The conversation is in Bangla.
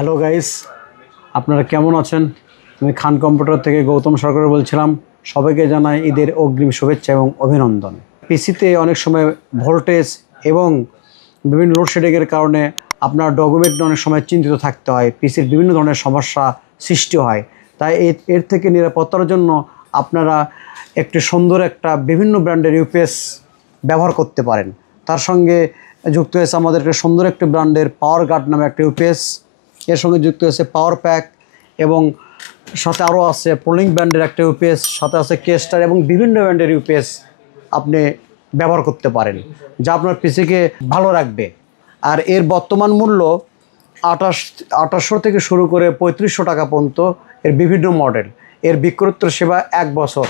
হ্যালো গাইস, আপনারা কেমন আছেন? আমি খান কম্পিউটার থেকে গৌতম সরকার বলছিলাম। সবাইকে জানাই ঈদের অগ্রিম শুভেচ্ছা এবং অভিনন্দন। পিসিতে অনেক সময় ভোল্টেজ এবং বিভিন্ন লোডশেডিংয়ের কারণে আপনার ডকুমেন্ট অনেক সময় চিন্তিত থাকতে হয়, পিসির বিভিন্ন ধরনের সমস্যা সৃষ্টি হয়। তাই এর থেকে নিরাপত্তার জন্য আপনারা একটি সুন্দর একটা বিভিন্ন ব্র্যান্ডের ইউপিএস ব্যবহার করতে পারেন। তার সঙ্গে যুক্ত হয়েছে আমাদের একটা সুন্দর একটি ব্র্যান্ডের পাওয়ার গার্ড নামে একটা ইউপিএস। এর সঙ্গে যুক্ত হয়েছে পাওয়ার প্যাক এবং সাথে আরও আছে পোলিং ব্র্যান্ডের একটা ইউপিএস, সাথে আছে কেস্টার এবং বিভিন্ন ব্র্যান্ডের ইউপিএস আপনি ব্যবহার করতে পারেন, যা আপনার পিসিকে ভালো রাখবে। আর এর বর্তমান মূল্য 2800 থেকে শুরু করে 3500 টাকা পর্যন্ত এর বিভিন্ন মডেল। এর বিক্রয়োত্তর সেবা 1 বছর।